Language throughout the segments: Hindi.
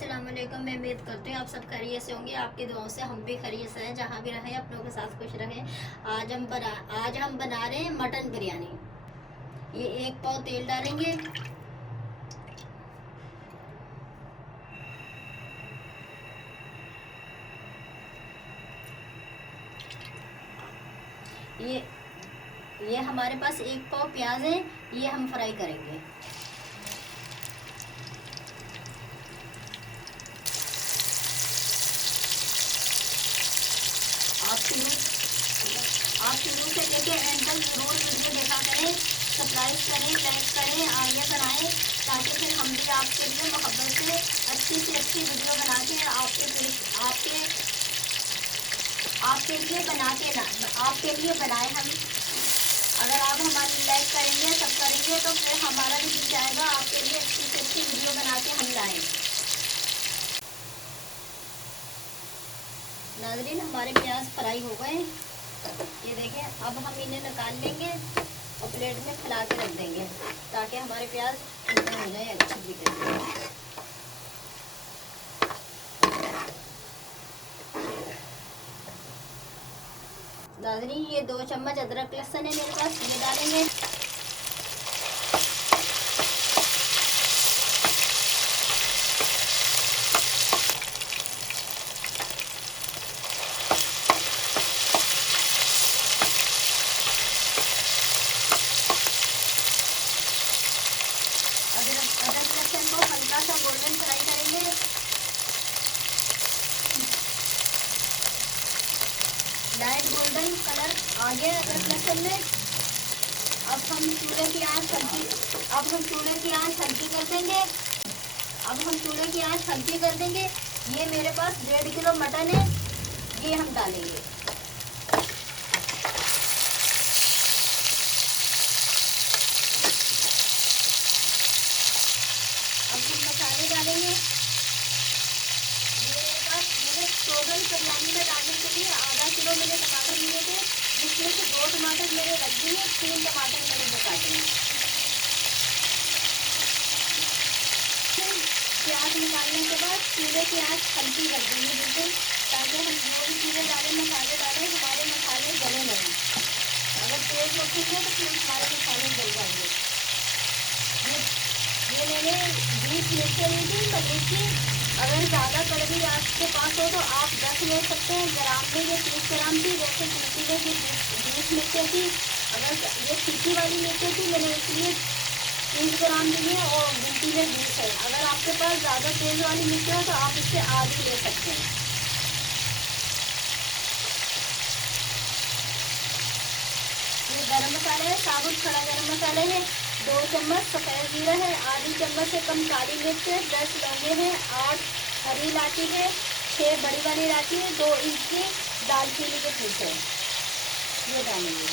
अस्सलाम वालेकुम। मैं उम्मीद करती हूँ आप सब खैरियत से होंगे। आपकी दुआओं से हम भी खैरियत से हैं। जहाँ भी रहें अपनों के साथ खुश रहें। आज हम बना रहे हैं मटन बिरयानी। ये 1 पाव तेल डालेंगे। ये ये हमारे पास 1 पाव प्याज है। ये हम फ्राई करेंगे। आप शुरू से लेके एंड तक जरूर वीडियो देखा करें, सब्सक्राइब करें, लाइक करें, आगे बढ़ाएं, ताकि फिर हम भी आपके लिए मोहब्बत से अच्छी वीडियो बना के आपके लिए बनाए हम। अगर आप हमारी लाइक करेंगे, सब करेंगे, तो फिर हमारा भी दिल जाएगा आपके लिए अच्छी वीडियो बना के हम लाएँ। नाज़रीन, हमारे प्याज फ्राई हो गए। ये देखें, अब हम इन्हें निकाल लेंगे और प्लेट में फैला के रख देंगे, ताकि हमारे प्याज ठंडे हो जाए अच्छी तरीके से। नाज़रीन, ये 2 चम्मच अदरक लहसुन है मेरे पास, ये डालेंगे। अदरक लहसुन को हल्का सा गोल्डन फ्राई करेंगे। लाइट गोल्डन कलर आ गया अदरक लहसुन में। अब हम चूल्हे की आंच हल्की कर देंगे। ये मेरे पास 1.5 किलो मटन है, ये हम डालेंगे। अब हम मसाले डालेंगे। ये मेरे पास टोटल बिरयानी में डालने के लिए आधा किलो मैंने टमाटर लिए थे, जिसमें से 2 टमाटर मेरे रख दिए, 3 टमाटर मैंने काटे हैं। प्याज निकालने के बाद चूल्हे की आंच हल्की कर देंगे बिल्कुल, ताकि हम जो भी चीज़ें डालें, मसाले डालें, हमारे मसाले गले नहीं। अगर तेज रखेंगे तो फिर हमारे मसाले जल जाएंगे। ये मैंने 20 मिर्चें ली थी कद्दू की। अगर ज़्यादा कड़वी आपके पास हो तो आप 10 ले सकते हैं। ग्राम में ये 30 ग्राम थी, जैसे गिनती में ये 20 मिर्चें थी। अगर ये फीकी वाली मिर्चें थी, मैंने इसलिए 30 ग्राम लिए और गिनती में 20 है। अगर आपके पास ज़्यादा तेज़ वाली मिर्चें हो तो आप इससे आधी ले सकते हैं। ये गरम मसाला है, साबुत खड़ा गरम मसाला है। 2 चम्मच सफ़ेद जीरा है, आधी चम्मच से कम काली मिर्च है, 10 लौंगे हैं, 8 हरी इलायची है, 6 बड़ी वाली इलायची है, 2 इंच की दालचीनी के पीस है, ये डालेंगे।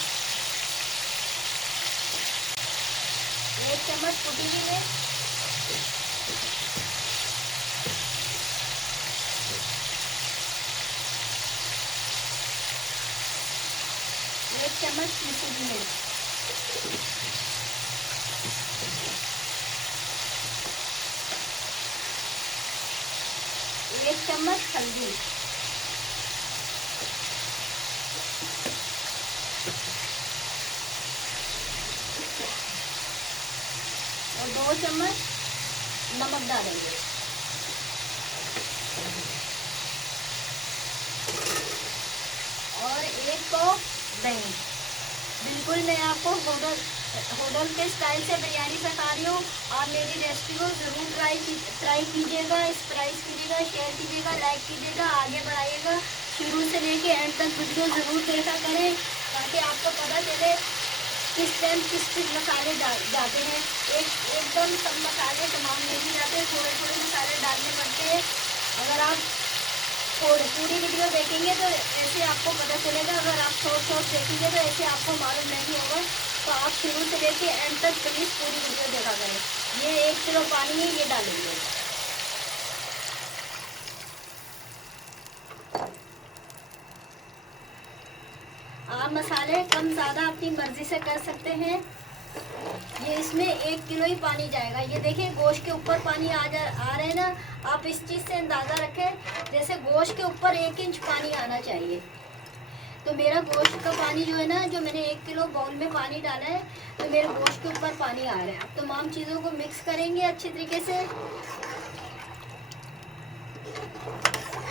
1 चम्मच कुटी हुई मिर्च, 1 चम्मच पिसी हुई मिर्च, 1 चम्मच हल्दी, और 2 चम्मच नमक डालेंगे। और 1 पाव दही। बिल्कुल मैं आपको होटल के स्टाइल से बिरयानी सिखा रही हूँ। आप मेरी रेसिपी को ज़रूर ट्राई कीजिएगा, सब्सक्राइब कीजिएगा, शेयर कीजिएगा, लाइक कीजिएगा, आगे बढ़ाइएगा। शुरू से लेके एंड तक वीडियो ज़रूर देखा करें, ताकि आपको पता चले किस टाइम किस मसाले जाते हैं। एकदम सब मसाले तमाम नहीं जाते, थोड़े थोड़े मसाले डालने पड़ते हैं। अगर आप पूरी वीडियो देखेंगे तो ऐसे आपको पता चलेगा। अगर आप शॉर्ट देखेंगे तो ऐसे आपको मालूम नहीं होगा। तो आप शुरू से लेके एंड तक प्लीज़ पूरी वीडियो देखा करें। ये 1 किलो पानी है, ये डालेंगे। आप मसाले कम ज़्यादा अपनी मर्ज़ी से कर सकते हैं। ये इसमें 1 किलो ही पानी जाएगा। ये देखिए गोश्त के ऊपर पानी आ रहे हैं ना। आप इस चीज़ से अंदाज़ा रखें जैसे गोश्त के ऊपर 1 इंच पानी आना चाहिए। तो मेरा गोश्त का पानी जो है ना, जो मैंने 1 किलो बाउल में पानी डाला है, तो मेरे गोश्त के ऊपर पानी आ रहा है। अब तमाम चीज़ों को मिक्स करेंगे अच्छी तरीके से।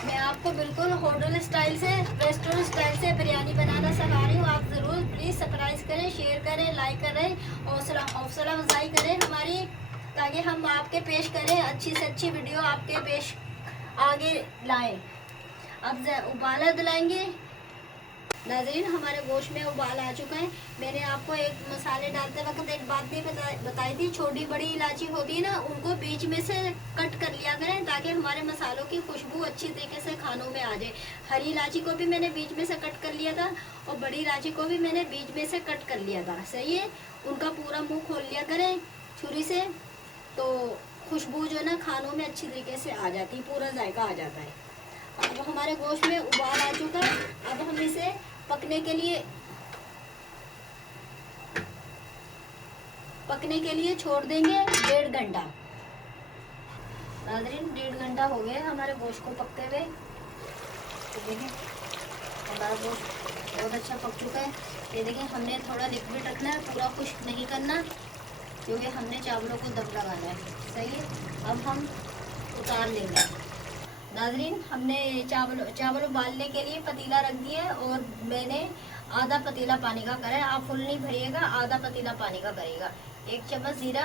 मैं आपको बिल्कुल होटल स्टाइल से, रेस्टोरेंट स्टाइल से बिरयानी बनाना सिखा रही हूँ। आप ज़रूर प्लीज़ सब्सक्राइब करें, शेयर करें, लाइक करें, हौसला अफजाई करें हमारी, ताकि हम आपके पेश करें अच्छी से अच्छी वीडियो आपके पेश आगे लाएं। अब उबाला दिलाएंगे। नाज़रीन, हमारे गोश्त में उबाल आ चुका है। मैंने आपको एक मसाले डालते वक्त एक बात नहीं बताई थी, छोटी बड़ी इलायची होती है ना, उनको बीच में से कट कर लिया करें ताकि हमारे मसालों की खुशबू अच्छी तरीके से खानों में आ जाए। हरी इलायची को भी मैंने बीच में से कट कर लिया था और बड़ी इलायची को भी मैंने बीच में से कट कर लिया था। सही है, उनका पूरा मुँह खोल लिया करें छुरी से, तो खुशबू जो है ना खानों में अच्छी तरीके से आ जाती है, पूरा जायका आ जाता है। अब हमारे गोश्त में उबाल आ चुका है। अब हम इसे पकने के लिए छोड़ देंगे 1.5 घंटा। नाज़रीन, 1.5 घंटा हो गया हमारे गोश्त को पकते हुए। तो देखें हमारा गोश्त बहुत अच्छा पक चुका है। ये देखें, हमने थोड़ा लिक्विड रखना है, पूरा खुश्क नहीं करना, क्योंकि हमने चावलों को दम लगाना है। सही है, अब हम उतार लेंगे। नाज़रीन, हमने चावल उबालने के लिए पतीला रख दिया है और मैंने आधा पतीला पानी का करा है। आप फुल नहीं भरिएगा, आधा पतीला पानी का करिएगा। 1 चम्मच जीरा,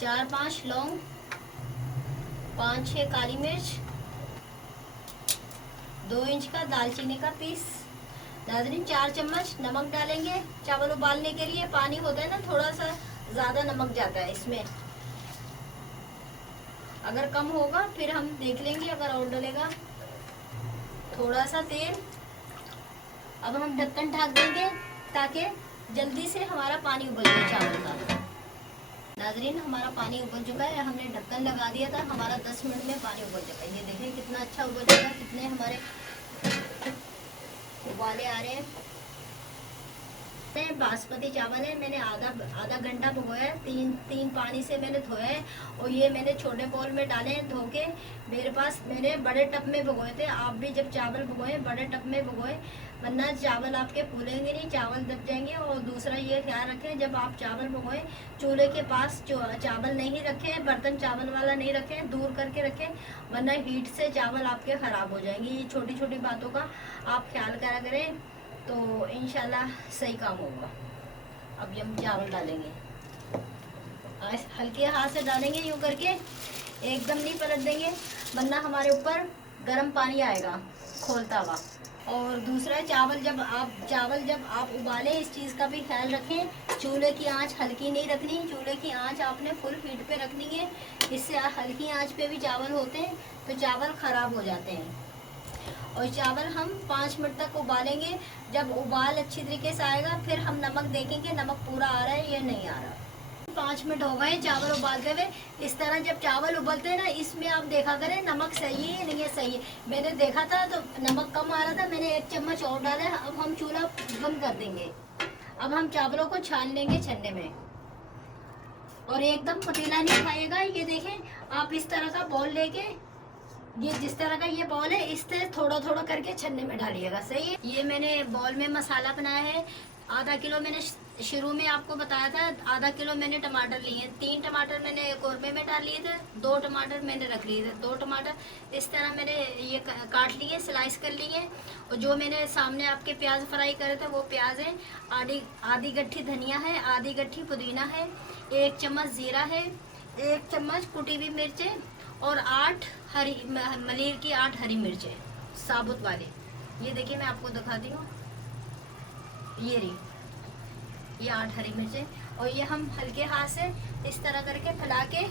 4-5 लौंग, 5-6 काली मिर्च, 2 इंच का दालचीनी का पीस। नाज़रीन, 4 चम्मच नमक डालेंगे। चावल उबालने के लिए पानी होता है ना, थोड़ा सा ज़्यादा नमक जाता है इसमें, अगर कम होगा फिर हम देख लेंगे, अगर और डलेगा। थोड़ा सा तेल। अब हम ढक्कन ढक देंगे ताकि जल्दी से हमारा पानी उबल जाए चावल का। नाज़रीन, हमारा पानी उबल चुका है, हमने ढक्कन लगा दिया था, हमारा 10 मिनट में पानी उबल चुका है। ये देखें कितना अच्छा उबल चुका है, कितने हमारे उबाले आ रहे हैं। बासमती चावल है, मैंने आधा घंटा भिगोया है, तीन पानी से मैंने धोया है और ये मैंने छोटे बोल में डाले हैं धो के। मेरे पास मैंने बड़े टब में भिगोए थे। आप भी जब चावल भिगोए बड़े टब में भिगोए, वरना चावल आपके फूलेंगे नहीं, चावल दब जाएंगे। और दूसरा ये ख्याल रखें, जब आप चावल भिगोएं चूल्हे के पास चावल नहीं रखें, बर्तन चावल वाला नहीं रखें, दूर करके रखें, वरना हीट से चावल आपके ख़राब हो जाएंगे। ये छोटी छोटी बातों का आप ख्याल करा करें, तो इंशाल्लाह सही काम होगा। अब हम चावल डालेंगे, हल्के हाथ से डालेंगे, यूँ करके, एकदम नहीं पलट देंगे, वरना हमारे ऊपर गर्म पानी आएगा खोलता हुआ। और दूसरा, चावल जब आप उबालें, इस चीज़ का भी ख्याल रखें, चूल्हे की आंच हल्की नहीं रखनी, चूल्हे की आंच आपने फुल हीट पे रखनी है। इससे हल्की आंच पे भी चावल होते हैं तो चावल ख़राब हो जाते हैं। और चावल हम 5 मिनट तक उबालेंगे। जब उबाल अच्छी तरीके से आएगा फिर हम नमक देखेंगे, नमक पूरा आ रहा है या नहीं आ रहा। 5 मिनट हो गए चावल उबालते हुए। इस तरह जब चावल उबलते हैं ना, इसमें आप देखा करें नमक सही है नहीं है। सही है, मैंने देखा था तो नमक कम आ रहा था, मैंने 1 चम्मच और डाला है। अब हम चूल्हा बंद कर देंगे। अब हम चावलों को छान लेंगे छन्ने में, और एकदम पतीला नहीं खाइएगा। ये देखें, आप इस तरह का बॉल लेके, ये जिस तरह का ये बॉल है, इससे थोड़ा थोड़ा करके छन्ने में डालिएगा। सही है, ये मैंने बॉल में मसाला बनाया है। आधा किलो मैंने शुरू में आपको बताया था, आधा किलो मैंने टमाटर लिए हैं। 3 टमाटर मैंने कौरमे में डाल लिए थे, 2 टमाटर मैंने रख लिए थे। 2 टमाटर इस तरह मैंने ये काट लिए, स्लाइस कर लिए। और जो मैंने सामने आपके प्याज फ्राई करे थे वो प्याज है। आधी गट्ठी धनिया है, आधी गट्ठी पुदीना है, 1 चम्मच जीरा है, 1 चम्मच कुटी हुई मिर्चें, और 8 मलीर की 8 हरी मिर्चें साबुत वाली। ये देखिए मैं आपको दिखाती हूँ, ये रही, ये 8 हरी मिर्चें। और ये हम हल्के हाथ से इस तरह करके फैला के,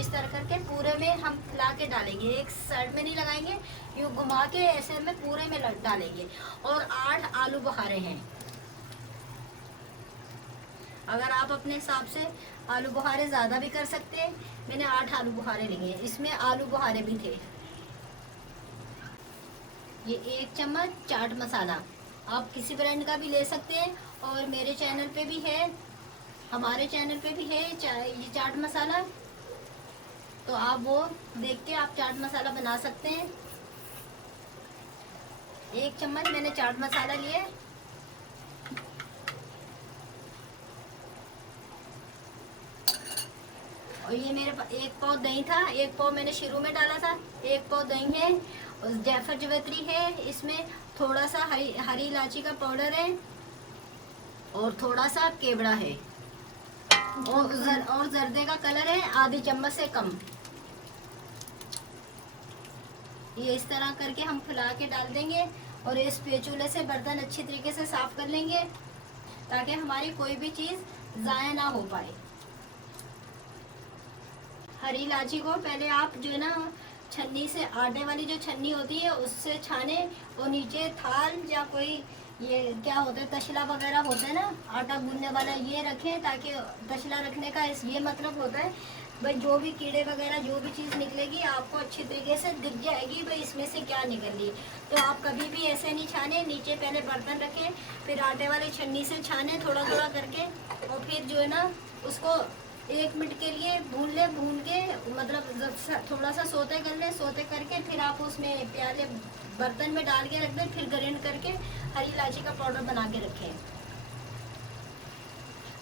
इस तरह करके पूरे में हम फैला के डालेंगे। एक साइड में नहीं लगाएंगे, यूँ घुमा के ऐसे में पूरे में डालेंगे। और 8 आलू बुखारे हैं। अगर आप अपने हिसाब से आलू बुखारे ज़्यादा भी कर सकते हैं, मैंने 8 आलू बुखारे लिए। इसमें आलू बुखारे भी थे। ये 1 चम्मच चाट मसाला, आप किसी ब्रांड का भी ले सकते हैं, और मेरे चैनल पे भी है हमारे चैनल पे भी है ये चाट मसाला, तो आप वो देख के आप चाट मसाला बना सकते हैं। 1 चम्मच मैंने चाट मसाला लिया। और ये मेरे पास 1 पाव दही था, 1 पाव मैंने शुरू में डाला था, 1 पाव दही है, और जायफल जवित्री है, इसमें थोड़ा सा हरी इलायची का पाउडर है, और थोड़ा सा केवड़ा है, और जर्दे का कलर है आधी चम्मच से कम। ये इस तरह करके हम फुला के डाल देंगे, और इस स्पैचुले से बर्तन अच्छी तरीके से साफ कर लेंगे, ताकि हमारी कोई भी चीज़ ज़ाया ना हो पाए। हरी इलायची को पहले आप जो है ना छन्नी से, आटे वाली जो छन्नी होती है उससे छाने, और नीचे थाल या कोई ये क्या होता है तसला वगैरह होता है ना आटा गूंदने वाला, ये रखें, ताकि तसला रखने का ये मतलब होता है भाई जो भी कीड़े वगैरह जो भी चीज़ निकलेगी आपको अच्छी तरीके से दिख जाएगी भाई इसमें से क्या निकल रही। तो आप कभी भी ऐसे नहीं छाने, नीचे पहले बर्तन रखें, फिर आटे वाली छन्नी से छाने थोड़ा थोड़ा करके, और फिर जो है ना उसको 1 मिनट के लिए भून ले, भून के मतलब थोड़ा सा सोते कर ले, सोते करके फिर आप उसमें प्याले बर्तन में डाल के रख दें, फिर ग्राइंड करके हरी इलायची का पाउडर बना के रखें।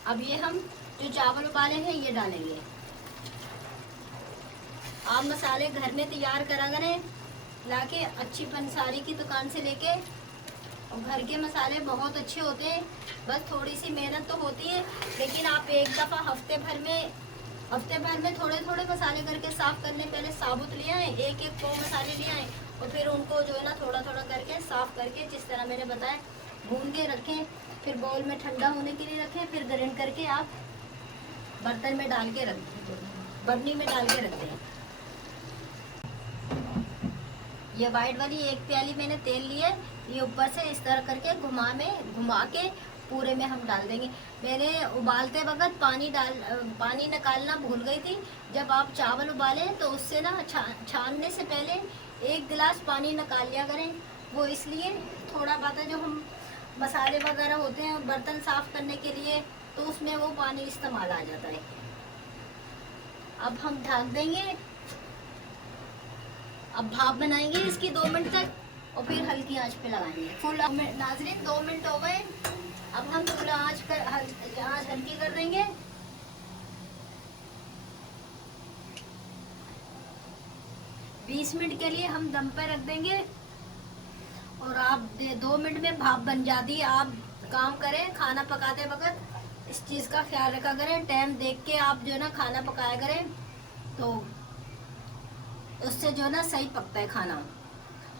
अब ये हम जो चावल उबाले हैं ये डालेंगे। आप मसाले घर में तैयार करा करें, लाके अच्छी पंसारी की दुकान से लेके, और घर के मसाले बहुत अच्छे होते हैं, बस थोड़ी सी मेहनत तो होती है, लेकिन आप एक दफ़ा हफ्ते भर में थोड़े थोड़े मसाले करके साफ़ करने, पहले साबुत ले आए, 1-1 पाव मसाले ले आए, और फिर उनको जो है ना थोड़ा थोड़ा करके साफ़ करके जिस तरह मैंने बताया भून के रखें, फिर बाउल में ठंडा होने के लिए रखें, फिर ग्राइंड करके आप बर्तन में डाल के बर्नी में डाल के रखते हैं। ये वाइट वाली 1 प्याली मैंने तेल लिया, ये ऊपर से इस तरह करके घुमा के पूरे में हम डाल देंगे। मैंने उबालते वक्त पानी निकालना भूल गई थी। जब आप चावल उबालें तो उससे ना छानने से पहले 1 गिलास पानी निकाल लिया करें। वो इसलिए थोड़ा बहुत जो हम मसाले वगैरह होते हैं बर्तन साफ़ करने के लिए, तो उसमें वो पानी इस्तेमाल आ जाता है। अब हम ढक देंगे, अब भाप बनाएंगे इसकी 2 मिनट तक, और फिर हल्की आंच पे लगाएंगे। फुल नाज़रीन 2 मिनट हो गए, अब हम फुल आंच हल्की कर देंगे। बीस मिनट के लिए हम दम पे रख देंगे, और आप 2 मिनट में भाप बन जाती है। आप काम करें खाना पकाते वक्त इस चीज़ का ख्याल रखा करें, टाइम देख के आप जो है ना खाना पकाया करें, तो उससे जो है ना सही पकता है खाना।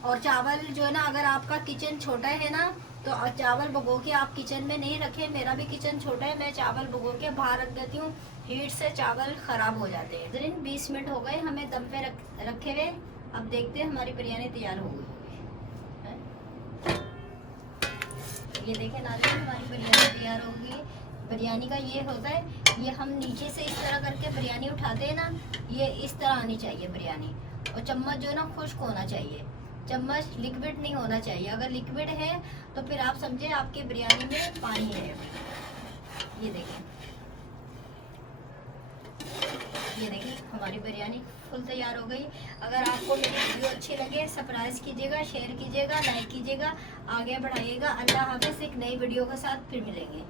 और चावल जो है ना, अगर आपका किचन छोटा है ना, तो चावल भिगो के आप किचन में नहीं रखें। मेरा भी किचन छोटा है, मैं चावल भिगो के बाहर रख देती हूँ, हीट से चावल ख़राब हो जाते हैं। दिन 20 मिनट हो गए हमें दम पे रखे हुए। अब देखते हैं हमारी बिरयानी तैयार हो गई। ये देखें नाज़रीन, हमारी बिरयानी तैयार हो गई। बिरयानी का ये होता है, ये हम नीचे से इस तरह करके बिरयानी उठाते हैं ना, ये इस तरह आनी चाहिए बिरयानी, और चम्मच जो है ना खुश्क होना चाहिए, चम्मच लिक्विड नहीं होना चाहिए। अगर लिक्विड है तो फिर आप समझे आपकी बिरयानी में पानी है। ये देखें, ये देखिए हमारी बिरयानी फुल तैयार हो गई। अगर आपको मेरी वीडियो अच्छी लगे सब्सक्राइब कीजिएगा, शेयर कीजिएगा, लाइक कीजिएगा, आगे बढ़ाइएगा। अल्लाह हाफ़िज़। एक नई वीडियो के साथ फिर मिलेंगे।